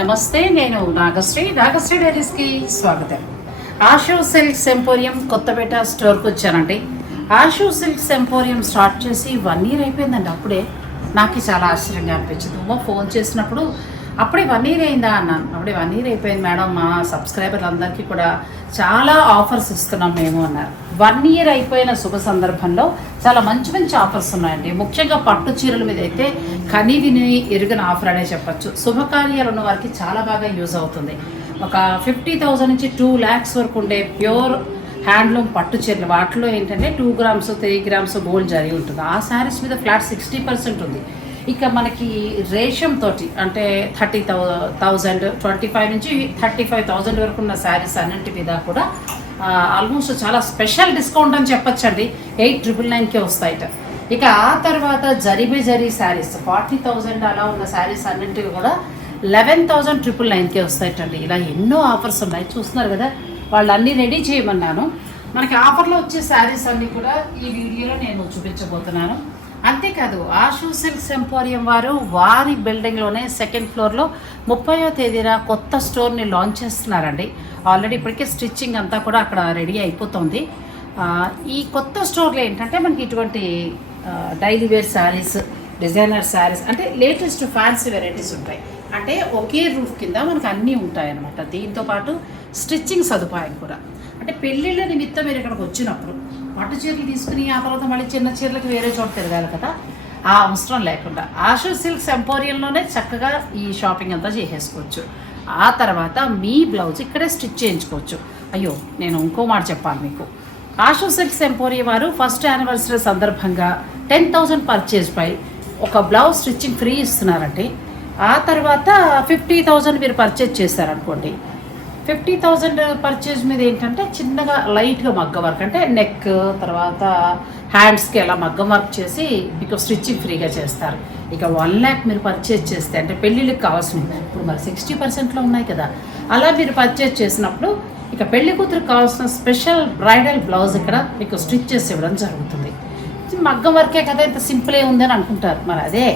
నమస్తే నేను నాగశ్రీ. నాగశ్రీ డైరీస్కి స్వాగతం. ఆషో సిల్క్స్ ఎంపోరియం కొత్తపేట స్టోర్కి వచ్చానండి. ఆషో సిల్క్స్ ఎంపోరియం స్టార్ట్ చేసి వన్ ఇయర్ అయిపోయిందండి. అప్పుడే నాకు చాలా ఆశ్చర్యంగా అనిపించింది. ఉమ్మ ఫోన్ చేసినప్పుడు అప్పుడే వన్ ఇయర్ అయిందా? అన్నాను. అప్పుడే వన్ ఇయర్ అయిపోయింది మేడం. మా సబ్స్క్రైబర్లందరికీ కూడా చాలా ఆఫర్స్ ఇస్తున్నాం మేము అన్నారు. వన్ ఇయర్ అయిపోయిన శుభ సందర్భంలో చాలా మంచి మంచి ఆఫర్స్ ఉన్నాయండి. ముఖ్యంగా పట్టు చీరల మీద అయితే కని విని ఎరుగని ఆఫర్ అనే చెప్పచ్చు. శుభకార్యాలు ఉన్న వారికి చాలా బాగా యూజ్ అవుతుంది. ఒక ఫిఫ్టీ థౌజండ్ నుంచి టూ ల్యాక్స్ వరకు ఉండే ప్యూర్ హ్యాండ్లూమ్ పట్టు చీరలు వాటిలో ఏంటంటే two grams three grams gold జరిగి ఉంటుంది. ఆ శారీస్ మీద ఫ్లాట్ సిక్స్టీ పర్సెంట్ ఉంది. ఇక మనకి రేషం తోటి అంటే thirty thou thousand twenty five నుంచి థర్టీ ఫైవ్ థౌజండ్ వరకు ఉన్న శారీస్ అన్నింటి మీద కూడా ఆల్మోస్ట్ చాలా స్పెషల్ డిస్కౌంట్ అని చెప్పొచ్చండి. ఎయిట్ ట్రిపుల్ నైన్కే వస్తాయిట. ఇక ఆ తర్వాత జరిబే జరీ శారీస్ ఫార్టీ థౌజండ్ అలా ఉన్న శారీస్ అన్నింటివి కూడా లెవెన్ థౌజండ్ ట్రిపుల్ నైన్కే వస్తాయిటండి. ఇలా ఎన్నో ఆఫర్స్ ఉన్నాయి. చూస్తున్నారు కదా వాళ్ళు అన్నీ రెడీ చేయమన్నాను. మనకి ఆఫర్లో వచ్చే శారీస్ అన్నీ కూడా ఈ వీడియోలో నేను చూపించబోతున్నాను. అంతేకాదు ఆషు సిల్క్స్ ఎంపోరియం వారు వారి బిల్డింగ్లోనే సెకండ్ ఫ్లోర్లో ముప్పయో తేదీన కొత్త స్టోర్ని లాంచ్ చేస్తున్నారండి. ఆల్రెడీ ఇప్పటికే స్టిచ్చింగ్ అంతా కూడా అక్కడ రెడీ అయిపోతుంది. ఈ కొత్త స్టోర్లో ఏంటంటే మనకి ఇటువంటి daily wear saris designer saris అంటే లేటెస్ట్ ఫ్యాన్సీ వెరైటీస్ ఉంటాయి. అంటే ఒకే రూఫ్ కింద మనకు అన్నీ ఉంటాయి అన్నమాట దీంతో పాటు స్టిచ్చింగ్ సదుపాయం కూడా. అంటే పెళ్ళిళ్ళ నిమిత్తం మీరు ఇక్కడికి వచ్చినప్పుడు పట్టు చీరలు తీసుకుని ఆ తర్వాత మళ్ళీ చిన్న చీరలకు వేరే చోట తిరగాలి కదా. ఆ అవసరం లేకుండా. ఆశు సిల్క్స్ ఎంపోరియంలోనే చక్కగా ఈ షాపింగ్ అంతా చేసేసుకోవచ్చు. ఆ తర్వాత మీ బ్లౌజ్ ఇక్కడే స్టిచ్ చేయించుకోవచ్చు. అయ్యో నేను ఇంకో మాట చెప్పాలి మీకు. ఆశు సిల్క్స్ ఎంపోరియం వారు ఫస్ట్ యానివర్సరీ సందర్భంగా టెన్ థౌజండ్ పర్చేజ్పై ఒక బ్లౌజ్ స్టిచ్చింగ్ ఫ్రీ ఇస్తున్నారండి. ఆ తర్వాత ఫిఫ్టీ థౌజండ్ మీరు పర్చేజ్ చేశారనుకోండి. ఫిఫ్టీ థౌజండ్ పర్చేజ్ మీద ఏంటంటే చిన్నగా లైట్గా మగ్గం వర్క్ అంటే నెక్ తర్వాత హ్యాండ్స్కి అలా మగ్గం వర్క్ చేసి మీకు స్టిచ్చింగ్ ఫ్రీగా చేస్తారు. ఇక వన్ ల్యాక్ మీరు పర్చేజ్ చేస్తే అంటే పెళ్ళిళ్ళకి కావాల్సినవి. ఇప్పుడు మరి సిక్స్టీ పర్సెంట్లో ఉన్నాయి కదా. అలా మీరు పర్చేజ్ చేసినప్పుడు ఇక పెళ్ళి కూతురు కావాల్సిన స్పెషల్ బ్రైడల్ బ్లౌజ్ ఇక్కడ మీకు స్టిచ్ చేసి ఇవ్వడం జరుగుతుంది. మగ్గం వర్కే కదా ఇంత సింపులే ఉందని అనుకుంటారు. మరి అదే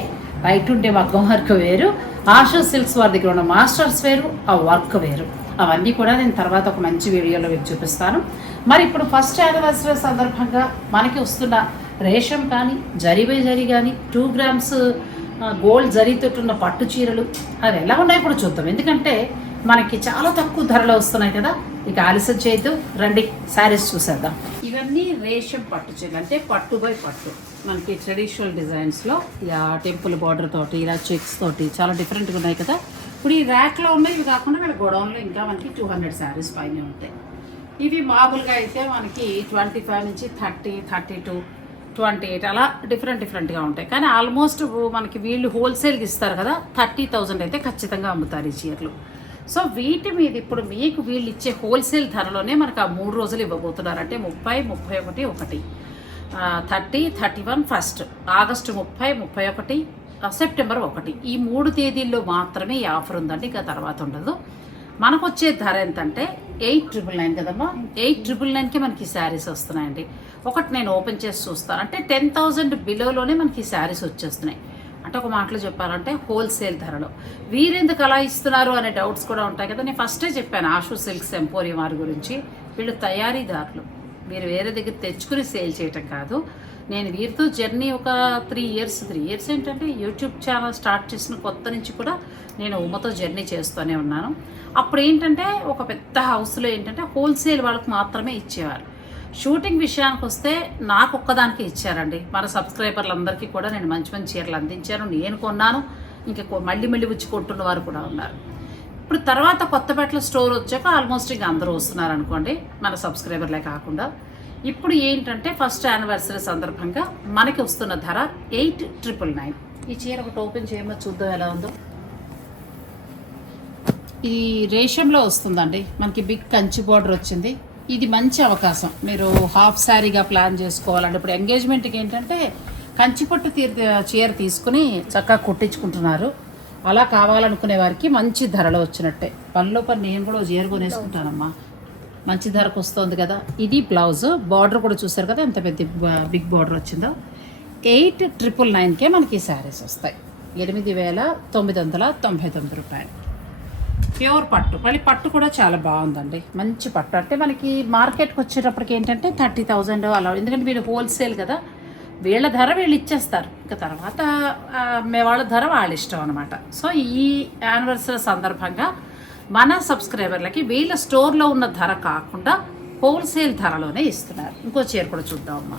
రైట్ ఉండే మగ్గం వర్క్ వేరు. ఆశా సిల్క్స్ వారి దగ్గర ఉన్న మాస్టర్స్ వేరు ఆ వర్క్ వేరు. అవన్నీ కూడా నేను తర్వాత ఒక మంచి వీడియోలో మీకు చూపిస్తాను. మరి ఇప్పుడు ఫస్ట్ యానివర్సరీ సందర్భంగా మనకి వస్తున్న రేషం కానీ జరిబై జరి కానీ టూ గ్రామ్స్ గోల్డ్ జరీతోటున్న పట్టు చీరలు అవి ఎలా ఉన్నాయో కూడా చూద్దాం. ఎందుకంటే మనకి చాలా తక్కువ ధరలో వస్తున్నాయి కదా. ఇక ఆలస్యం చేయదు రండి శారీస్ చూసేద్దాం. ఇవన్నీ రేషం పట్టు చీరలు. అంటే పట్టు బై పట్టు. మనకి ట్రెడిషనల్ డిజైన్స్లో ఇలా టెంపుల్ బార్డర్ తోటి ఇలా చెక్స్ తోటి చాలా డిఫరెంట్గా ఉన్నాయి కదా. ఇప్పుడు ఈ ర్యాక్లో ఉన్నాయి ఇవి కాకుండా వీళ్ళ గోడౌన్లో ఇంకా మనకి టూ హండ్రెడ్ శారీస్ పైన ఉంటాయి. ఇవి మామూలుగా అయితే మనకి ట్వంటీ ఫైవ్ నుంచి thirty thirty two twenty eight అలా డిఫరెంట్ డిఫరెంట్గా ఉంటాయి. కానీ ఆల్మోస్ట్ మనకి వీళ్ళు హోల్సేల్కి ఇస్తారు కదా థర్టీ థౌజండ్ అయితే ఖచ్చితంగా అమ్ముతారు ఈ చీరలు. సో వీటి మీద ఇప్పుడు మీకు వీళ్ళు ఇచ్చే హోల్సేల్ ధరలోనే మనకు ఆ మూడు రోజులు ఇవ్వబోతున్నారు. అంటే ముప్పై ముప్పై ఒకటి ఒకటి. Thirty thirty one first August ముప్పై ముప్పై ఒకటి సెప్టెంబర్ ఒకటి. ఈ మూడు తేదీల్లో మాత్రమే ఈ ఆఫర్ ఉందండి ఇక తర్వాత ఉండదు. మనకు వచ్చే ధర ఎంతంటే ఎయిట్ ట్రిపుల్ నైన్ కదమ్మా? ఎయిట్ ట్రిపుల్ నైన్కి మనకి శారీస్ వస్తున్నాయండి. ఒకటి నేను ఓపెన్ చేసి చూస్తాను. అంటే టెన్ థౌజండ్ బిలోలోనే మనకి శారీస్ వచ్చేస్తున్నాయి. అంటే ఒక మాటలో చెప్పాలంటే హోల్సేల్ ధరలో. వీరెందుకు అలా ఇస్తున్నారు అనే డౌట్స్ కూడా ఉంటాయి కదా. నేను ఫస్టే చెప్పాను ఆషు సిల్క్స్ ఎంపోరియం వారి గురించి. వీళ్ళు తయారీదారులు. మీరు వేరే దగ్గర తెచ్చుకుని సేల్ చేయటం కాదు. నేను వీరితో జర్నీ ఒక త్రీ ఇయర్స్ త్రీ ఇయర్స్ ఏంటంటే యూట్యూబ్ ఛానల్ స్టార్ట్ చేసిన కొత్త నుంచి కూడా నేను ఉమ్మతో జర్నీ చేస్తూనే ఉన్నాను. అప్పుడు ఏంటంటే ఒక పెద్ద హౌస్లో ఏంటంటే హోల్సేల్ వాళ్ళకి మాత్రమే ఇచ్చేవారు. షూటింగ్ విషయానికి వస్తే నాకు ఒక్కదానికి ఇచ్చారండి. మన సబ్స్క్రైబర్లందరికీ కూడా నేను మంచి మంచి చీరలు అందించాను నేను కొన్నాను ఇంకా మళ్ళీ మళ్ళీ వచ్చి కొంటున్న వారు కూడా ఉన్నారు. ఇప్పుడు తర్వాత కొత్తపేటలో స్టోర్ వచ్చాక ఆల్మోస్ట్ ఇంకా అందరూ వస్తున్నారు అనుకోండి మన సబ్స్క్రైబర్లే కాకుండా. ఇప్పుడు ఏంటంటే ఫస్ట్ యానివర్సరీ సందర్భంగా మనకి వస్తున్న ధర ఎయిట్ ట్రిపుల్ నైన్. ఈ చీర ఒకటి ఓపెన్ చేయమో చూద్దాం ఎలా ఉందో. ఇది రేషంలో వస్తుందండి. మనకి బిగ్ కంచి బార్డర్ వచ్చింది. ఇది మంచి అవకాశం. మీరు హాఫ్ శారీగా ప్లాన్ చేసుకోవాలంటే ఇప్పుడు ఎంగేజ్మెంట్కి ఏంటంటే కంచి పట్టు తీర్ చీర తీసుకుని చక్కగా కుట్టించుకుంటున్నారు. అలా కావాలనుకునే వారికి మంచి ధరలో వచ్చినట్టే. పనిలో పని నేను కూడా చీర కొనేసుకుంటానమ్మా. మంచి ధరకు వస్తుంది కదా. ఇది బ్లౌజ్. బార్డర్ కూడా చూసారు కదా ఎంత పెద్ద బిగ్ బార్డర్ వచ్చిందో. ఎయిట్ ట్రిపుల్ నైన్కే మనకి ఈ శారీస్ వస్తాయి. ఎనిమిది వేల తొమ్మిది వందల తొంభై తొమ్మిది రూపాయలు. ప్యూర్ పట్టు. మళ్ళీ పట్టు కూడా చాలా బాగుందండి. మంచి పట్టు. అంటే మనకి మార్కెట్కి వచ్చేటప్పటికి ఏంటంటే థర్టీ థౌజండ్ అలా. ఎందుకంటే వీళ్ళు హోల్సేల్ కదా. వీళ్ళ ధర వీళ్ళు ఇచ్చేస్తారు. ఇంకా తర్వాత వాళ్ళ ధర వాళ్ళ ఇష్టం అనమాట సో ఈ యానివర్సరీ సందర్భంగా మన సబ్స్క్రైబర్లకి వీళ్ళ స్టోర్లో ఉన్న ధర కాకుండా హోల్సేల్ ధరలోనే ఇస్తున్నారు. ఇంకో చీర కూడా చూద్దామమ్మా.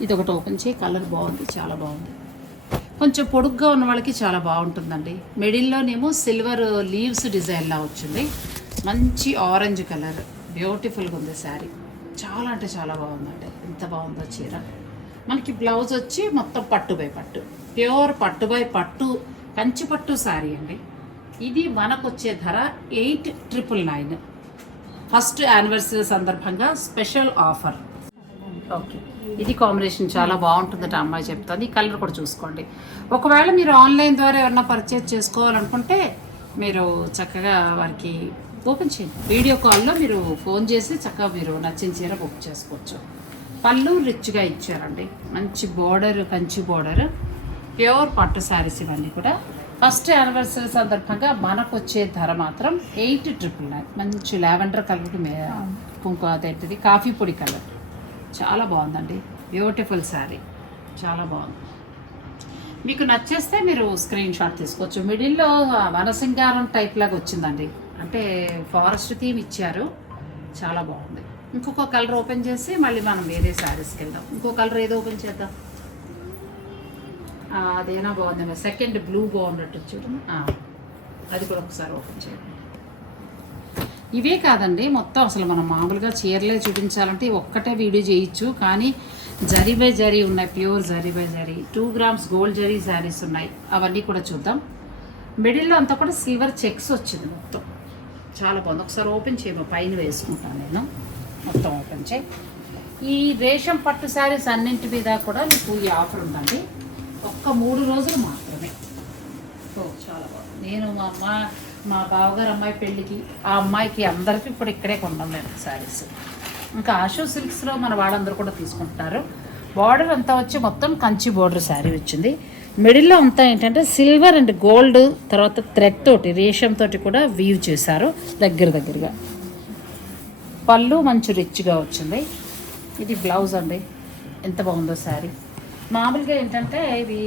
ఇది ఒకటి ఓపెన్ చేయి. కలర్ బాగుంది చాలా బాగుంది. కొంచెం పొడుగ్గా ఉన్న వాళ్ళకి చాలా బాగుంటుందండి. మిడిల్లోనేమో సిల్వర్ లీవ్స్ డిజైన్లా వచ్చింది. మంచి ఆరెంజ్ కలర్ బ్యూటిఫుల్గా ఉంది శారీ. చాలా అంటే చాలా బాగుందండి. ఎంత బాగుందో చీర. మనకి బ్లౌజ్ వచ్చి మొత్తం పట్టు బై పట్టు. ప్యూర్ పట్టు బై పట్టు కంచి పట్టు శారీ అండి. ఇది మనకు వచ్చే ధర eight triple nine. First anniversary సందర్భంగా స్పెషల్ ఆఫర్. ఓకే. ఇది కాంబినేషన్ చాలా బాగుంటుందట అమ్మాయి చెప్తుంది. ఈ కలర్ కూడా చూసుకోండి. ఒకవేళ మీరు ఆన్లైన్ ద్వారా ఎవరైనా పర్చేజ్ చేసుకోవాలనుకుంటే మీరు చక్కగా వారికి ఓపెన్ చేయండి. వీడియో కాల్లో మీరు ఫోన్ చేసి చక్కగా మీరు నచ్చిన చీర బుక్ చేసుకోవచ్చు. పళ్ళు రిచ్గా ఇచ్చారండి. మంచి బోర్డర్ కంచి బోర్డర్ ప్యూర్ పట్టు శారీస్ ఇవన్నీ కూడా ఫస్ట్ యానివర్సరీ సందర్భంగా మనకు వచ్చే ధర మాత్రం ఎయిట్ ట్రిపుల్ నైన్ మంచి లావెండర్ కలర్ కుంకుమ అదేంటిది? కాఫీ పొడి కలర్ చాలా బాగుందండి. బ్యూటిఫుల్ శారీ చాలా బాగుంది. మీకు నచ్చేస్తే మీరు స్క్రీన్ షాట్ తీసుకోవచ్చు. మిడిల్లో వనసింగారం టైప్ లాగా వచ్చిందండి. అంటే ఫారెస్ట్ థీమ్ ఇచ్చారు. చాలా బాగుంది. ఇంకొక కలర్ ఓపెన్ చేసి మళ్ళీ మనం వేరే శారీస్కి వెళ్దాం. ఇంకో కలర్ ఏదో ఓపెన్ చేద్దాం? అదేనా బాగుంది సెకండ్ బ్లూ బాగున్నట్టు చూడండి అది కూడా ఒకసారి ఓపెన్ చేయండి. ఇవే కాదండి మొత్తం అసలు మనం మామూలుగా చీరలే చూపించాలంటే ఒక్కటే వీడియో చేయొచ్చు. కానీ జరీ బై జరీ ఉన్నాయి pure zari by zari. Two grams gold zari saris ఉన్నాయి. అవన్నీ కూడా చూద్దాం. మిడిల్లో అంతా కూడా సిల్వర్ చెక్స్ వచ్చింది మొత్తం. చాలా బాగుంది. ఒకసారి ఓపెన్ చేయమో? పైన వేసుకుంటాను నేను. మొత్తం ఓపెన్ చేయి. ఈ రేషం పట్టు శారీస్ అన్నింటి మీద కూడా మీకు ఈ ఆఫర్ ఉందండి. ఒక్క మూడు రోజులు మాత్రమే. ఓ చాలా బాగుంది. నేను మా అమ్మ మా బావగారు అమ్మాయి పెళ్ళికి ఆ అమ్మాయికి అందరికీ ఇప్పుడు ఇక్కడే కొన్నాం మేము శారీస్. ఇంకా ఆశో సిల్క్స్లో మన వాళ్ళందరూ కూడా తీసుకుంటున్నారు. బార్డర్ అంతా వచ్చి మొత్తం కంచి బార్డర్ శారీ వచ్చింది. మిడిల్లో అంతా ఏంటంటే సిల్వర్ అండ్ గోల్డ్ తర్వాత థ్రెడ్ తోటి రేషం తోటి కూడా వీవ్ చేశారు దగ్గర దగ్గరగా. పళ్ళు మంచి రిచ్గా వచ్చింది. ఇది బ్లౌజ్ అండి. ఎంత బాగుందో శారీ. మామూలుగా ఏంటంటే ఇవి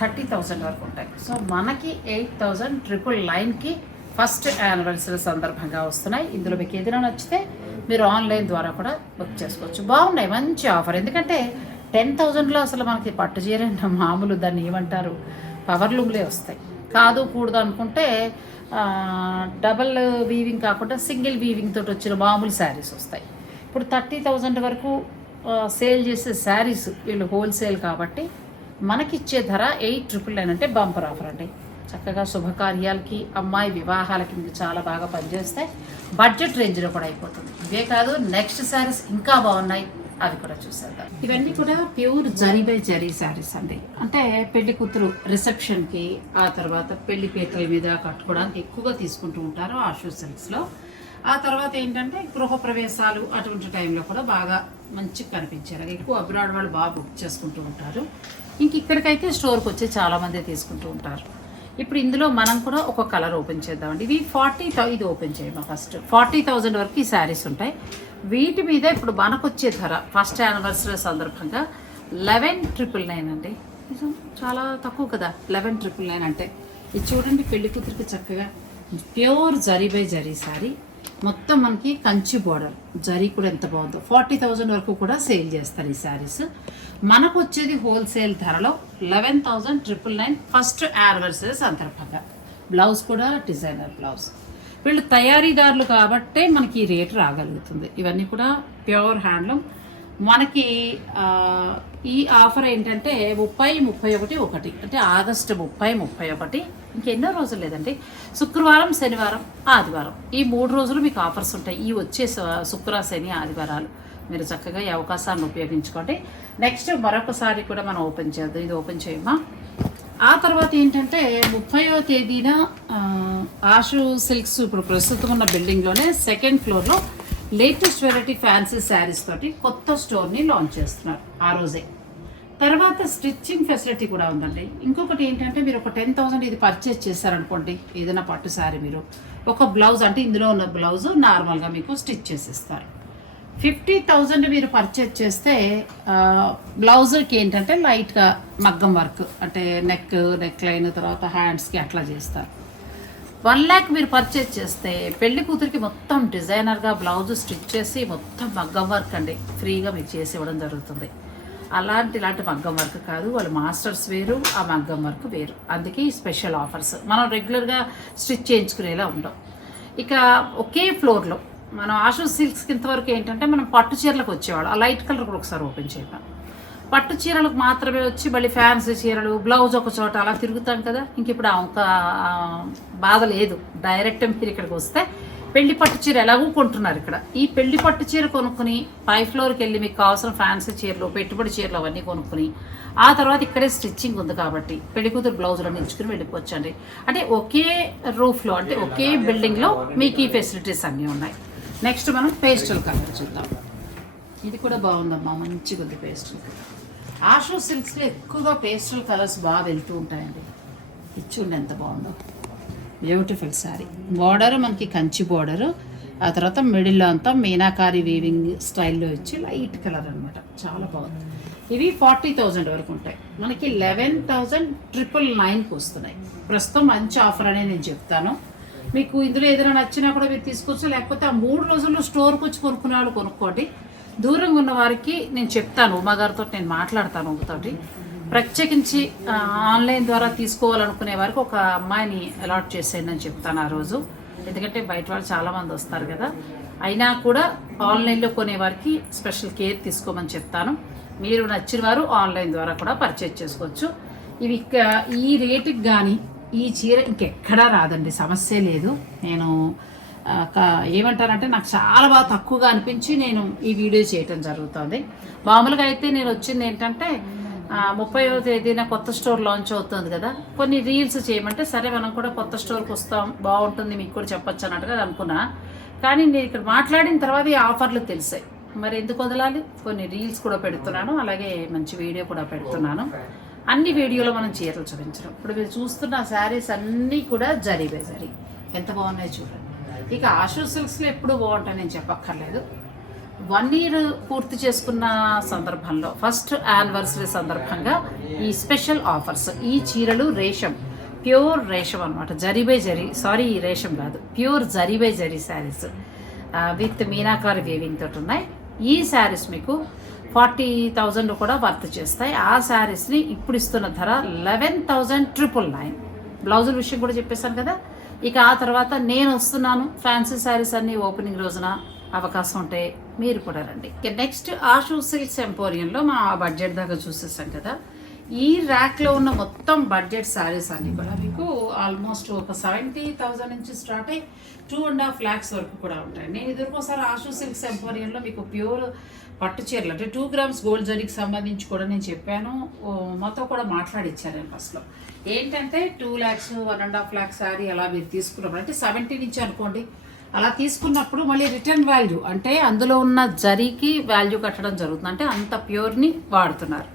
థర్టీ థౌజండ్ వరకు ఉంటాయి. సో మనకి ఎయిట్ థౌజండ్ ట్రిపుల్ నైన్కి ఫస్ట్ యానివర్సరీ సందర్భంగా వస్తున్నాయి. ఇందులో మీకు ఏదైనా నచ్చితే మీరు ఆన్లైన్ ద్వారా కూడా బుక్ చేసుకోవచ్చు. బాగున్నాయి మంచి ఆఫర్. ఎందుకంటే టెన్ థౌజండ్లో అసలు మనకి పట్టు చీర మామూలు దాన్ని ఏమంటారు? పవర్ లూమ్లే వస్తాయి. కాదు కూడదు అనుకుంటే డబల్ వీవింగ్ కాకుండా సింగిల్ వీవింగ్ తోటి వచ్చిన మామూలు శారీస్ వస్తాయి. ఇప్పుడు థర్టీ థౌజండ్ వరకు సేల్ చేసే శారీస్ వీళ్ళు హోల్సేల్ కాబట్టి మనకిచ్చే ధర ఎయిట్ ట్రిపుల్ నైన్ అంటే బంపర్ ఆఫర్ అండి. చక్కగా శుభకార్యాలకి అమ్మాయి వివాహాలకి మీకు చాలా బాగా పనిచేస్తాయి బడ్జెట్ రేంజ్లో కూడా అయిపోతుంది. ఇవే కాదు నెక్స్ట్ శారీస్ ఇంకా బాగున్నాయి. అవి కూడా చూసేద్దాం. ఇవన్నీ కూడా ప్యూర్ జరీ బై జరీ శారీస్ అండి. అంటే పెళ్ళి కూతురు రిసెప్షన్కి ఆ తర్వాత పెళ్ళి పీటల మీద కట్టుకోవడానికి ఎక్కువగా తీసుకుంటూ ఉంటారు ఆ షూ సిల్క్స్లో. ఆ తర్వాత ఏంటంటే గృహప్రవేశాలు అటువంటి టైంలో కూడా బాగా మంచిగా కనిపించారు. ఎక్కువ అబ్రాడ్ వాళ్ళు బాగా బుక్ చేసుకుంటూ ఉంటారు. ఇంక ఇక్కడికైతే స్టోర్కి వచ్చి చాలామంది తీసుకుంటూ ఉంటారు. ఇప్పుడు ఇందులో మనం కూడా ఒక కలర్ ఓపెన్ చేద్దామండి. ఇవి ఫార్టీ ఇది ఓపెన్ చేయమా ఫస్ట్ ఫార్టీ థౌజండ్ వరకు ఈ శారీస్ ఉంటాయి. వీటి మీద ఇప్పుడు మనకు వచ్చే ధర ఫస్ట్ యానివర్సరీ సందర్భంగా లెవెన్ ట్రిపుల్ నైన్ అండి. చాలా తక్కువ కదా. లెవెన్ ట్రిపుల్ నైన్ అంటే. ఇది చూడండి పెళ్ళి కూతురికి చక్కగా ప్యూర్ జరీ బై జరీ శారీ మొత్తం మనకి కంచి బోర్డర్ జరీ కూడా ఎంత బాగుందో. ఫార్టీ థౌజండ్ వరకు కూడా సేల్ చేస్తారు ఈ శారీస్. మనకు వచ్చేది హోల్సేల్ ధరలో eleven thousand triple nine first anniversary సందర్భంగా బ్లౌజ్ కూడా డిజైనర్ బ్లౌజ్ వీళ్ళు తయారీదారులు కాబట్టే మనకి ఈ రేటు రాగలుగుతుంది. ఇవన్నీ కూడా ప్యూర్ హ్యాండ్లూమ్. మనకి ఈ ఆఫర్ ఏంటంటే ముప్పై ముప్పై ఒకటి ఒకటి అంటే ఆగస్టు ముప్పై ముప్పై ఒకటి ఇంకెన్నో రోజులు లేదండి. శుక్రవారం శనివారం ఆదివారం. ఈ మూడు రోజులు మీకు ఆఫర్స్ ఉంటాయి. ఈ వచ్చే శుక్ర శని ఆదివారాలు. మీరు చక్కగా ఈ అవకాశాన్ని ఉపయోగించుకోండి. నెక్స్ట్ మరొకసారి కూడా మనం ఓపెన్ చేద్దాం. ఇది ఓపెన్ చేయమా? ఆ తర్వాత ఏంటంటే ముప్పైవ తేదీన ఆషు సిల్క్స్ ఇప్పుడు ప్రస్తుతం ఉన్న బిల్డింగ్లోనే సెకండ్ ఫ్లోర్లో లేటెస్ట్ వెరైటీ ఫ్యాన్సీ శారీస్ తోటి కొత్త స్టోర్ని లాంచ్ చేస్తున్నారు ఆ రోజే. తర్వాత స్టిచ్చింగ్ ఫెసిలిటీ కూడా ఉందండి. ఇంకొకటి ఏంటంటే మీరు ఒక టెన్ థౌసండ్ ఇది పర్చేస్ చేశారనుకోండి ఏదైనా పట్టు శారీ మీరు ఒక బ్లౌజ్ అంటే ఇందులో ఉన్న బ్లౌజ్ నార్మల్గా మీకు స్టిచ్ చేసిస్తారు. ఫిఫ్టీ థౌజండ్ మీరు పర్చేజ్ చేస్తే బ్లౌజ్కి ఏంటంటే లైట్గా మగ్గం వర్క్ అంటే నెక్ నెక్ లైన్ తర్వాత హ్యాండ్స్కి అట్లా చేస్తారు. వన్ ల్యాక్ మీరు పర్చేజ్ చేస్తే పెళ్ళి కూతురికి మొత్తం డిజైనర్గా బ్లౌజ్ స్టిచ్ చేసి మొత్తం మగ్గం వర్క్ అండి. ఫ్రీగా మీకు చేసి ఇవ్వడం జరుగుతుంది. అలాంటి ఇలాంటి మగ్గం వర్క్ కాదు. వాళ్ళు మాస్టర్స్ వేరు ఆ మగ్గం వర్క్ వేరు. అందుకే ఈ స్పెషల్ ఆఫర్స్ మనం రెగ్యులర్గా స్టిచ్ చేయించుకునేలా ఉండవు. ఇక ఒకే ఫ్లోర్లో మనం ఆశు సిల్క్స్కి ఇంతవరకు ఏంటంటే మనం పట్టు చీరలకు వచ్చేవాళ్ళు. ఆ లైట్ కలర్ కూడా ఒకసారి ఓపెన్ చేద్దాం. పట్టు చీరలకు మాత్రమే వచ్చి మళ్ళీ ఫ్యాన్సీ చీరలు బ్లౌజ్ ఒక చోట అలా తిరుగుతాం కదా. ఇంక ఇప్పుడు ఒక బాధ లేదు. డైరెక్ట్ మీరు ఇక్కడికి వస్తే పెళ్ళి పట్టు చీర ఎలాగూ కొంటున్నారు ఇక్కడ. ఈ పెళ్ళి పట్టు చీర కొనుక్కుని పై ఫ్లోర్కి వెళ్ళి మీకు కావాల్సిన ఫ్యాన్సీ చీరలు పెట్టుబడి చీరలు అవన్నీ కొనుక్కుని ఆ తర్వాత ఇక్కడే స్టిచ్చింగ్ ఉంది కాబట్టి పెళ్ళి కూతురు బ్లౌజులను ఎంచుకుని వెళ్ళిపోవచ్చండి. అంటే ఒకే రూఫ్లో అంటే ఒకే బిల్డింగ్లో మీకు ఈ ఫెసిలిటీస్ అన్నీ ఉన్నాయి. నెక్స్ట్ మనం పేస్టల్ కలర్ చూద్దాం. ఇది కూడా బాగుందమ్మా మంచిగా ఉంది పేస్టల్ కలర్. ఆషో సిల్క్స్లో ఎక్కువగా పేస్టల్ కలర్స్ బాగా వెళ్తూ ఉంటాయండి. ఇచ్చుండి ఎంత బాగుందో. బ్యూటిఫుల్ శారీ. బార్డర్ మనకి కంచి బార్డరు. ఆ తర్వాత మిడిల్లో అంతా మీనాకారి వీవింగ్ స్టైల్లో ఇచ్చి లైట్ కలర్ అనమాట చాలా బాగుంది. ఇవి ఫార్టీ థౌజండ్ వరకు ఉంటాయి. మనకి లెవెన్ థౌజండ్ ట్రిపుల్ నైన్కి వస్తున్నాయి. ప్రస్తుతం మంచి ఆఫర్ అనే నేను చెప్తాను. మీకు ఇందులో ఏదైనా నచ్చినా కూడా మీరు తీసుకోవచ్చు. లేకపోతే ఆ మూడు రోజుల్లో స్టోర్కి వచ్చి కొనుక్కునే వాళ్ళు కొనుక్కోండి. దూరంగా ఉన్న వారికి నేను చెప్తాను ఉమాగారితో నేను మాట్లాడతాను ఉమతోటి. ప్రత్యేకించి ఆన్లైన్ ద్వారా తీసుకోవాలనుకునే వారికి ఒక అమ్మాయిని అలాట్ చేసేయండి అని చెప్తాను ఆ రోజు. ఎందుకంటే బయట వాళ్ళు చాలామంది వస్తారు కదా. అయినా కూడా ఆన్లైన్లో కొనే వారికి స్పెషల్ కేర్ తీసుకోమని చెప్తాను. మీరు నచ్చిన వారు ఆన్లైన్ ద్వారా కూడా పర్చేజ్ చేసుకోవచ్చు. ఇవి ఈ రేటుకి కానీ ఈ చీర ఇంకెక్కడా రాదండి. సమస్య లేదు. నేను ఏమంటారంటే నాకు చాలా బాగా తక్కువగా అనిపించి నేను ఈ వీడియో చేయటం జరుగుతుంది. మామూలుగా అయితే నేను వచ్చింది ఏంటంటే ముప్పైవ తేదీన కొత్త స్టోర్ లాంచ్ అవుతుంది కదా. కొన్ని రీల్స్ చేయమంటే సరే మనం కూడా కొత్త స్టోర్కి వస్తాం బాగుంటుంది మీకు కూడా చెప్పొచ్చు అన్నట్టుగా అనుకున్నా. కానీ నేను ఇక్కడ మాట్లాడిన తర్వాత ఈ ఆఫర్లు తెలిసాయి. మరి ఎందుకు వదలాలి? కొన్ని రీల్స్ కూడా పెడుతున్నాను అలాగే మంచి వీడియో కూడా పెడుతున్నాను. అన్ని వీడియోలో మనం చీరలు చూపించడం. ఇప్పుడు మీరు చూస్తున్న శారీస్ అన్నీ కూడా జరిగే జరీ ఎంత బాగున్నాయి చూడండి. ఇక ఆషూ సిల్క్స్లో ఎప్పుడు బాగుంటాయి నేను చెప్పక్కర్లేదు. వన్ ఇయర్ పూర్తి చేసుకున్న సందర్భంలో ఫస్ట్ యానివర్సరీ సందర్భంగా ఈ స్పెషల్ ఆఫర్స్ ఈ చీరలు రేషం ప్యూర్ రేషం అనమాట జరీబై జరీ సారీ రేషం కాదు ప్యూర్ జరీబై జరీ శారీస్ విత్ మీనాకారి వేవింగ్ తోటి ఉన్నాయి. ఈ శారీస్ మీకు ఫార్టీ థౌజండ్ కూడా వర్త్ చేస్తాయి. ఆ శారీస్ని ఇప్పుడు ఇస్తున్న ధర లెవెన్ థౌజండ్ ట్రిపుల్ నైన్ బ్లౌజుల విషయం కూడా చెప్పేశాను కదా? ఇక ఆ తర్వాత నేను వస్తున్నాను. ఫ్యాన్సీ శారీస్ అన్ని ఓపెనింగ్ రోజున అవకాశం ఉంటే మీరు కూడా రండి. ఇక నెక్స్ట్ ఆషూ సిల్క్స్ ఎంపోరియంలో మా బడ్జెట్ దాకా చూసేసాం కదా. ఈ ర్యాక్లో ఉన్న మొత్తం బడ్జెట్ శారీస్ అన్ని కూడా మీకు ఆల్మోస్ట్ ఒక సెవెంటీ థౌజండ్ నుంచి స్టార్ట్ అయ్యి టూ అండ్ హాఫ్ ల్యాక్స్ వరకు కూడా ఉంటాయి. నేను ఎదురుకోసారి ఆషూ సిల్క్స్ ఎంపోరియంలో మీకు ప్యూర్ పట్టు చీరలు. అంటే టూ గ్రామ్స్ గోల్డ్ జరీకి సంబంధించి కూడా నేను చెప్పాను. మొత్తం మాతో కూడా మాట్లాడిచ్చారు నేను ఫస్ట్లో ఏంటంటే two lakhs one and half lakhs sari అలా మీరు తీసుకున్నప్పుడు అంటే సెవెంటీ నుంచి అనుకోండి అలా తీసుకున్నప్పుడు మళ్ళీ రిటర్న్ వాల్యూ అంటే అందులో ఉన్న జరీకి వాల్యూ కట్టడం జరుగుతుంది. అంటే అంత ప్యూర్ని వాడుతున్నారు.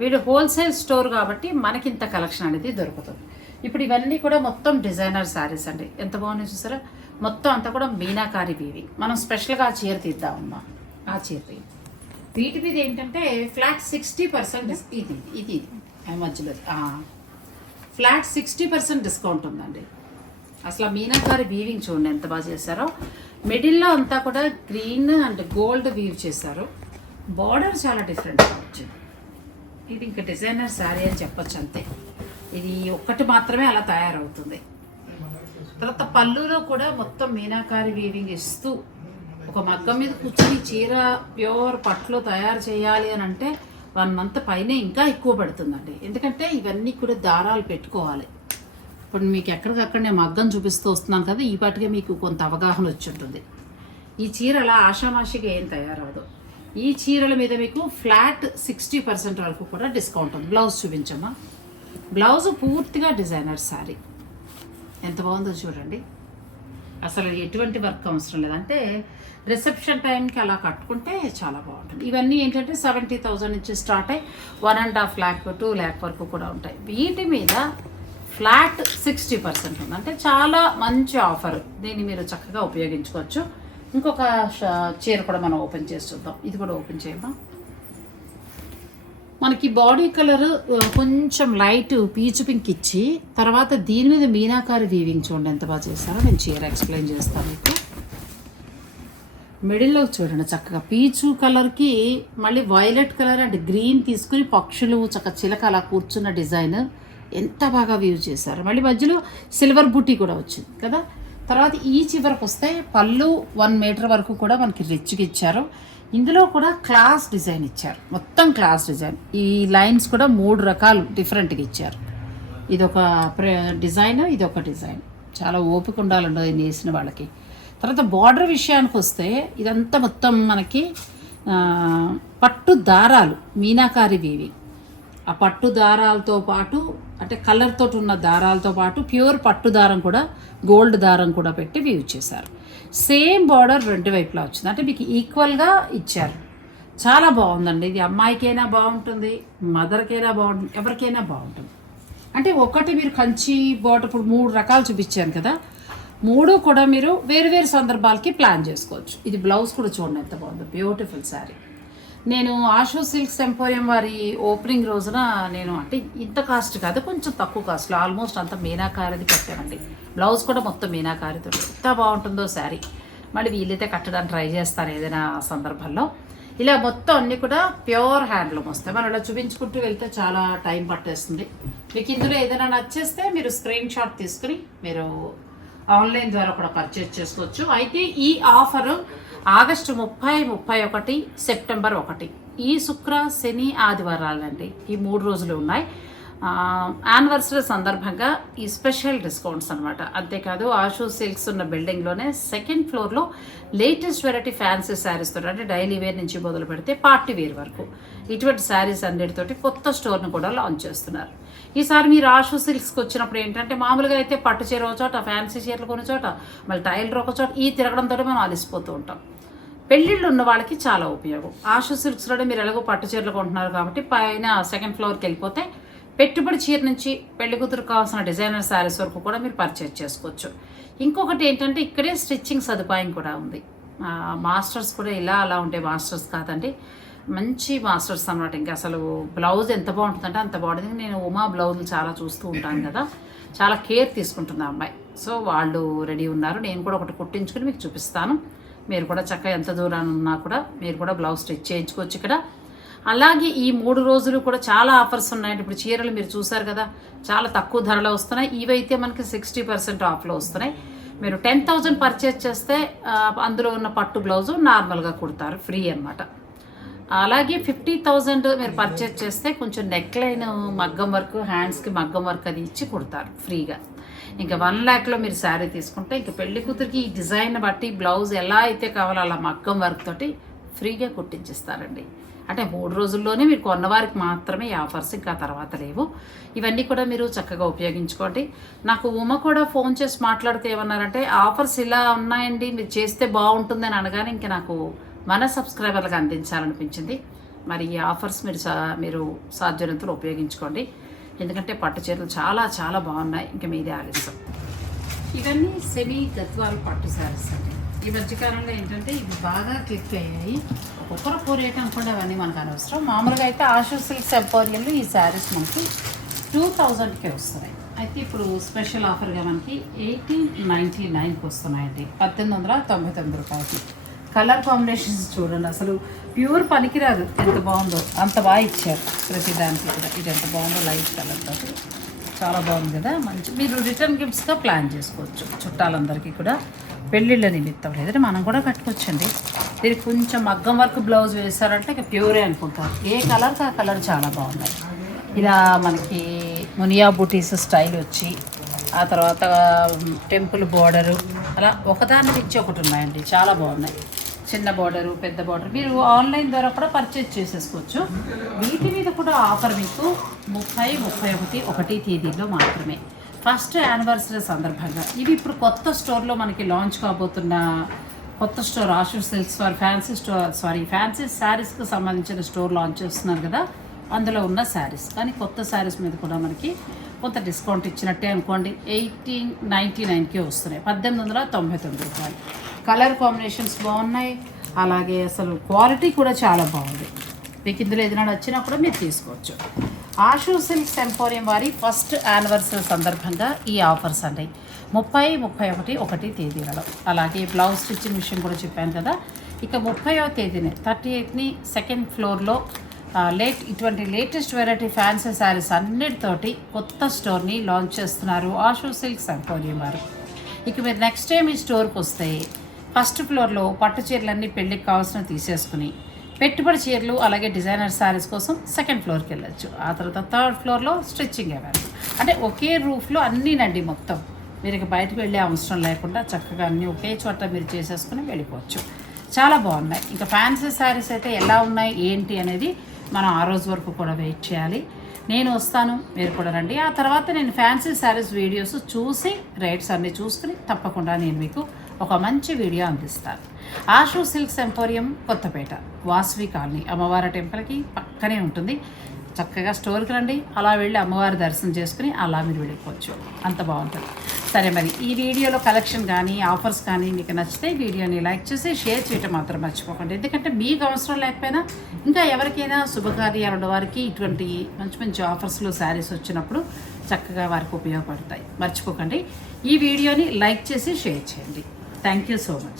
వీడు హోల్సేల్ స్టోర్ కాబట్టి మనకి ఇంత కలెక్షన్ అనేది దొరుకుతుంది. ఇప్పుడు ఇవన్నీ కూడా మొత్తం డిజైనర్ శారీస్ అండి. ఎంత బాగున్నాయి చూసారా? మొత్తం అంతా కూడా మీనాకారి వీవి మనం స్పెషల్గా ఆ చీర తీద్దామమ్మా. ఆ చీర తీద్దాం వీటి మీద ఏంటంటే ఫ్లాట్ సిక్స్టీ పర్సెంట్ ఇది ఇది మధ్యలో. ఫ్లాట్ సిక్స్టీ పర్సెంట్ డిస్కౌంట్ ఉందండి. అసలు ఆ మీనాకారి వీవింగ్ చూడండి ఎంత బాగా చేశారో. మిడిల్లో అంతా కూడా గ్రీన్ అండ్ గోల్డ్ వీవ్ చేశారు. బార్డర్ చాలా డిఫరెంట్గా వచ్చింది. ఇది ఇంకా డిజైనర్ శారీ అని చెప్పొచ్చు అంతే. ఇది ఒక్కటి మాత్రమే అలా తయారవుతుంది. తర్వాత పళ్ళులో కూడా మొత్తం మీనాకారి వీవింగ్ ఇస్తూ ఒక మగ్గం మీద కూర్చొని చీర ప్యూర్ పట్లో తయారు చేయాలి అని అంటే వన్ మంత్ పైనే ఇంకా ఎక్కువ పడుతుందండి. ఎందుకంటే ఇవన్నీ కూడా దారాలు పెట్టుకోవాలి. ఇప్పుడు మీకు ఎక్కడికక్కడ నేను మగ్గం చూపిస్తూ వస్తున్నాను కదా ఈ పాటికే మీకు కొంత అవగాహన వచ్చి ఉంటుంది. ఈ చీర అలా ఆషామాషిగా ఏం తయారవదు ఈ చీరల మీద మీకు ఫ్లాట్ సిక్స్టీ పర్సెంట్ వరకు కూడా డిస్కౌంట్ ఉంది. బ్లౌజ్ చూపించమ్మా. బ్లౌజ్ పూర్తిగా డిజైనర్ శారీ ఎంత బాగుందో చూడండి. అసలు ఎటువంటి వర్క్ అవసరం లేదు. అంటే రిసెప్షన్ టైంకి అలా కట్టుకుంటే చాలా బాగుంటుంది. ఇవన్నీ ఏంటంటే సెవెంటీ థౌజండ్ నుంచి స్టార్ట్ అయ్యి one and half lakh two lakh వరకు కూడా ఉంటాయి. వీటి మీద ఫ్లాట్ సిక్స్టీ పర్సెంట్ ఉంది. అంటే చాలా మంచి ఆఫర్. దీన్ని మీరు చక్కగా ఉపయోగించుకోవచ్చు. ఇంకొక చీర కూడా మనం ఓపెన్ చేసి చూద్దాం. ఇది కూడా ఓపెన్ చేయమా? మనకి బాడీ కలర్ కొంచెం లైట్ పీచు పింక్ ఇచ్చి తర్వాత దీని మీద మీనాకారి వీవింగ్ చూడండి ఎంత బాగా చేస్తారో. నేను చీర ఎక్స్ప్లెయిన్ చేస్తాను మీకు. మిడిల్లో చూడండి చక్కగా. పీచు కలర్కి మళ్ళీ వైలెట్ కలర్ అండ్ గ్రీన్ తీసుకుని పక్షులు చక్క చిలక అలా కూర్చున్న డిజైన్. ఎంత బాగా వ్యూ చేశారు. మళ్ళీ మధ్యలో సిల్వర్ బూటీ కూడా వచ్చింది కదా. తర్వాత ఈ చివరకు వస్తే పళ్ళు వన్ మీటర్ వరకు కూడా మనకి రిచ్గా ఇచ్చారు. ఇందులో కూడా క్లాస్ డిజైన్ ఇచ్చారు. మొత్తం క్లాస్ డిజైన్. ఈ లైన్స్ కూడా మూడు రకాలు డిఫరెంట్గా ఇచ్చారు. ఇదొక ప్ర- డిజైన్ ఇదొక డిజైన్. చాలా ఓపిక ఉండాలండి దీన్ని వేసిన వాళ్ళకి. తర్వాత బార్డర్ విషయానికి వస్తే ఇదంతా మొత్తం మనకి పట్టు దారాలు మీనాకారి వీవి. ఆ పట్టు దారాలతో పాటు అంటే కలర్తో ఉన్న దారాలతో పాటు ప్యూర్ పట్టు దారం కూడా గోల్డ్ దారం కూడా పెట్టి వీవ్ చేశారు సేమ్ బార్డర్ రెండు వైపులా వచ్చింది. అంటే మీకు ఈక్వల్గా ఇచ్చారు. చాలా బాగుందండి. ఇది అమ్మాయికైనా బాగుంటుంది మదర్కైనా బాగుంటుంది ఎవరికైనా బాగుంటుంది. అంటే ఒకటి మీరు కంచి బోట ఇప్పుడు మూడు రకాలు చూపించాను కదా. మూడు కూడా మీరు వేరు వేరు సందర్భాలకి ప్లాన్ చేసుకోవచ్చు. ఇది బ్లౌజ్ కూడా చూడండి ఎంత బాగుందో. బ్యూటిఫుల్ శారీ నేను ఆషో సిల్క్స్ ఎంపోరియం వారి ఓపెనింగ్ రోజున నేను అంటే ఇంత కాస్ట్ కాదు కొంచెం తక్కువ కాస్ట్లో ఆల్మోస్ట్ అంత మీనాకారిది కట్టానండి. బ్లౌజ్ కూడా మొత్తం మీనాకారితో ఎంత బాగుంటుందో శారీ. మళ్ళీ వీలైతే కట్టడానికి ట్రై చేస్తాను ఏదైనా సందర్భంలో. ఇలా మొత్తం అన్నీ కూడా ప్యూర్ హ్యాండ్లూమ్ వస్తాయి. మనం ఇలా చూపించుకుంటూ వెళ్తే చాలా టైం పట్టేస్తుంది. మీకు ఇందులో ఏదైనా నచ్చేస్తే మీరు స్క్రీన్ షాట్ తీసుకుని మీరు ఆన్లైన్ ద్వారా కూడా పర్చేజ్ చేసుకోవచ్చు. అయితే ఈ ఆఫరు ఆగస్టు ముప్పై ముప్పై ఒకటి సెప్టెంబర్ ఒకటి. ఈ శుక్ర శని ఆదివారాలండి. ఈ మూడు రోజులు ఉన్నాయి. యానివర్సరీ సందర్భంగా ఈ స్పెషల్ డిస్కౌంట్స్ అనమాట అంతేకాదు ఆషూ సిల్క్స్ ఉన్న బిల్డింగ్లోనే సెకండ్ ఫ్లోర్లో లేటెస్ట్ వెరైటీ ఫ్యాన్సీ శారీస్ తోటి అంటే డైలీ వేర్ నుంచి మొదలు పెడితే పార్టీ వేర్ వరకు. ఇటువంటి శారీస్ అన్నిటితోటి కొత్త స్టోర్ను కూడా లాంచ్ చేస్తున్నారు. ఈసారి మీరు ఆషు సిల్క్స్కి వచ్చినప్పుడు ఏంటంటే మామూలుగా అయితే పట్టు చీర ఒక చోట ఫ్యాన్సీ చీరలు కొన్ని చోట మళ్ళీ టైలర్ ఒక చోట ఈ తిరగడంతో మనం అలసిపోతూ ఉంటాం. పెళ్ళిళ్ళు ఉన్న వాళ్ళకి చాలా ఉపయోగం. ఆషు సిల్క్స్లోనే మీరు ఎలాగో పట్టు చీరలు కొంటున్నారు కాబట్టి పైన సెకండ్ ఫ్లోర్కి వెళ్ళిపోతే పెట్టుబడి చీర నుంచి పెళ్ళి కూతురు కావాల్సిన డిజైనర్ శారీస్ వరకు కూడా మీరు పర్చేజ్ చేసుకోవచ్చు. ఇంకొకటి ఏంటంటే ఇక్కడే స్టిచ్చింగ్ సదుపాయం కూడా ఉంది. మాస్టర్స్ కూడా ఇలా అలా ఉండే మాస్టర్స్ కాదండి. మంచి మాస్టర్స్ అన్నమాట. ఇంకా అసలు బ్లౌజ్ ఎంత బాగుంటుందంటే అంత బాగుంటుంది. నేను ఉమా బ్లౌజులు చాలా చూస్తూ ఉంటాను కదా. చాలా కేర్ తీసుకుంటుంది ఆ అమ్మాయి. సో వాళ్ళు రెడీ ఉన్నారు. నేను కూడా ఒకటి కుట్టించుకుని మీకు చూపిస్తాను. మీరు కూడా చక్కగా ఎంత దూరాన్ని ఉన్నా కూడా మీరు కూడా బ్లౌజ్ స్టిచ్ చేయించుకోవచ్చు ఇక్కడ. అలాగే ఈ మూడు రోజులు కూడా చాలా ఆఫర్స్ ఉన్నాయి ఇప్పుడు చీరలు మీరు చూసారు కదా చాలా తక్కువ ధరలో వస్తున్నాయి. ఇవైతే మనకి సిక్స్టీ పర్సెంట్ ఆఫ్లో వస్తున్నాయి. మీరు టెన్ థౌజండ్ పర్చేజ్ చేస్తే అందులో ఉన్న పట్టు బ్లౌజు నార్మల్గా కుడతారు. ఫ్రీ అన్నమాట. అలాగే ఫిఫ్టీ థౌజండ్ మీరు పర్చేస్ చేస్తే కొంచెం నెక్ లైన్ మగ్గం వర్క్ హ్యాండ్స్కి మగ్గం వర్క్ అది ఇచ్చి కుడతారు ఫ్రీగా. ఇంకా వన్ ల్యాక్లో మీరు శారీ తీసుకుంటే ఇంకా పెళ్ళి కూతురికి ఈ డిజైన్ బట్టి బ్లౌజ్ ఎలా అయితే కావాలో అలా మగ్గం వర్క్ తోటి ఫ్రీగా కుట్టించిస్తారండి. అంటే మూడు రోజుల్లోనే మీరు కొన్నవారికి మాత్రమే ఈ ఆఫర్స్ ఇంకా తర్వాత లేవు. ఇవన్నీ కూడా మీరు చక్కగా ఉపయోగించుకోండి. నాకు ఉమ కూడా ఫోన్ చేసి మాట్లాడితే ఏమన్నారంటే ఆఫర్స్ ఇలా ఉన్నాయండి మీరు చేస్తే బాగుంటుందని అనగానే ఇంకా నాకు మన సబ్స్క్రైబర్లకు అందించాలనిపించింది. మరి ఈ ఆఫర్స్ మీరు సా మీరు సాధ్యనంతలో ఉపయోగించుకోండి. ఎందుకంటే పట్టు చీరలు చాలా చాలా బాగున్నాయి. ఇంకా మీదే ఆలస్యం. ఇవన్నీ సెమీ గద్వాల్ పట్టు శారీస్ అండి. ఈ మధ్యకాలంలో ఏంటంటే ఇవి బాగా క్లిక్ అయ్యాయి. ఒక్కొక్కరు ఫోర్ ఎయిట్ అనుకోండి అవన్నీ మనకు అనవసరం. మామూలుగా అయితే ఆషూ సిల్క్స్ ఎంపోరియల్లో ఈ శారీస్ మనకి టూ థౌజండ్కే వస్తున్నాయి. అయితే ఇప్పుడు స్పెషల్ ఆఫర్గా మనకి ఎయిటీన్ నైంటీ నైన్కి వస్తున్నాయండి. పద్దెనిమిది వందల తొంభై తొమ్మిది రూపాయలకి. కలర్ కాంబినేషన్స్ చూడండి. అసలు ప్యూర్ పనికిరాదు. ఎంత బాగుందో. అంత బాగా ఇచ్చారు. ప్రతి దానికి కూడా. ఇది ఎంత బాగుందో లైట్ కలర్ తోటి. చాలా బాగుంది కదా. మంచి మీరు రిటర్న్ గిఫ్ట్స్గా ప్లాన్ చేసుకోవచ్చు. చుట్టాలందరికీ కూడా. పెళ్ళిళ్ళ నిమిత్తం. లేదంటే మనం కూడా కట్టుకోవచ్చండి. దీనికి కొంచెం మగ్గం వర్క్ బ్లౌజ్ వేశారంటే ఇక ప్యూరే అనుకుంటారు ఏ కలర్కి ఆ కలర్ చాలా బాగున్నాయి ఇలా మనకి మునియా బూటీస్ స్టైల్ వచ్చి ఆ తర్వాత టెంపుల్ బోర్డరు అలా ఒకదాన్ని ఇచ్చి ఒకటి ఉన్నాయండి. చాలా బాగున్నాయి. చిన్న బార్డరు పెద్ద బార్డర్ మీరు ఆన్లైన్ ద్వారా కూడా పర్చేజ్ చేసేసుకోవచ్చు. వీటి మీద కూడా ఆఫర్ మీకు ముప్పై ముప్పై ఒకటి ఒకటి తేదీలో మాత్రమే. ఫస్ట్ యానివర్సరీ సందర్భంగా. ఇవి ఇప్పుడు కొత్త స్టోర్లో మనకి లాంచ్ కాబోతున్న కొత్త స్టోర్ ఆషు సిల్క్స్ వారి ఫ్యాన్సీ స్టోర్ సారీ ఫ్యాన్సీ శారీస్కి సంబంధించిన స్టోర్ లాంచ్ చేస్తున్నారు కదా. అందులో ఉన్న శారీస్ కానీ కొత్త శారీస్ మీద కూడా మనకి కొంత డిస్కౌంట్ ఇచ్చినట్టే అనుకోండి. ఎయిటీన్ నైంటీ నైన్కే వస్తున్నాయి. పద్దెనిమిది వందల తొంభై తొమ్మిది రూపాయలు. కలర్ కాంబినేషన్స్ బాగున్నాయి. అలాగే అసలు క్వాలిటీ కూడా చాలా బాగుంది. మీకు ఇందులో ఏదైనా నచ్చినా కూడా మీరు తీసుకోవచ్చు. ఆషు సిల్క్స్ ఎంపోరియం వారి ఫస్ట్ యానివర్సరీ సందర్భంగా ఈ ఆఫర్స్ అండి. ముప్పై ముప్పై ఒకటి ఒకటి తేదీలలో. అలాగే బ్లౌజ్ స్టిచ్చింగ్ విషయం కూడా చెప్పాను కదా. ఇక ముప్పైవ తేదీని థర్టీ ఎయిట్ని సెకండ్ ఫ్లోర్లో లేట్ ఇటువంటి లేటెస్ట్ వెరైటీ ఫ్యాన్సీ శారీస్ అన్నిటితోటి కొత్త స్టోర్ని లాంచ్ చేస్తున్నారు ఆషు సిల్క్స్ ఎంపోరియం వారు. ఇక మీరు నెక్స్ట్ టైం ఈ స్టోర్కి వస్తే ఫస్ట్ ఫ్లోర్లో పట్టు చీరలన్నీ పెళ్ళికి కావాల్సినవి తీసేసుకుని. పెట్టుబడి చీరలు అలాగే డిజైనర్ శారీస్ కోసం సెకండ్ ఫ్లోర్కి వెళ్ళొచ్చు. ఆ తర్వాత థర్డ్ ఫ్లోర్లో స్టిచ్చింగ్ అవ్వాలి అంటే ఒకే రూఫ్లో అన్నీనండి మొత్తం. మీరు బయటకు వెళ్ళే అవసరం లేకుండా చక్కగా అన్నీ ఒకే చోట మీరు చేసేసుకుని వెళ్ళిపోవచ్చు. చాలా బాగున్నాయి. ఇంకా ఫ్యాన్సీ శారీస్ అయితే ఎలా ఉన్నాయి ఏంటి అనేది మనం ఆ రోజు వరకు కూడా వెయిట్ చేయాలి. నేను వస్తాను మీరు కూడా రండి. ఆ తర్వాత నేను ఫ్యాన్సీ శారీస్ వీడియోస్ చూసి రేట్స్ అన్నీ చూసుకుని తప్పకుండా నేను మీకు ఒక మంచి వీడియో అందిస్తాను Ashu silks emporium Kothapeta. Vasavi colony అమ్మవారి టెంపుల్కి పక్కనే ఉంటుంది. చక్కగా స్టోర్కి రండి. అలా వెళ్ళి అమ్మవారి దర్శనం చేసుకుని అలా మీరు వెళ్ళిపోవచ్చు. అంత బాగుంటుంది. సరే మరి ఈ వీడియోలో కలెక్షన్ కానీ ఆఫర్స్ కానీ మీకు నచ్చితే వీడియోని లైక్ చేసి షేర్ చేయటం మాత్రం మర్చిపోకండి. ఎందుకంటే మీకు అవసరం లేకపోయినా ఇంకా ఎవరికైనా శుభకార్యాలు ఉన్నవారికి ఇటువంటి మంచి మంచి ఆఫర్స్లో శారీస్ వచ్చినప్పుడు చక్కగా వారికి ఉపయోగపడతాయి. మర్చిపోకండి. ఈ వీడియోని లైక్ చేసి షేర్ చేయండి. Thank you so much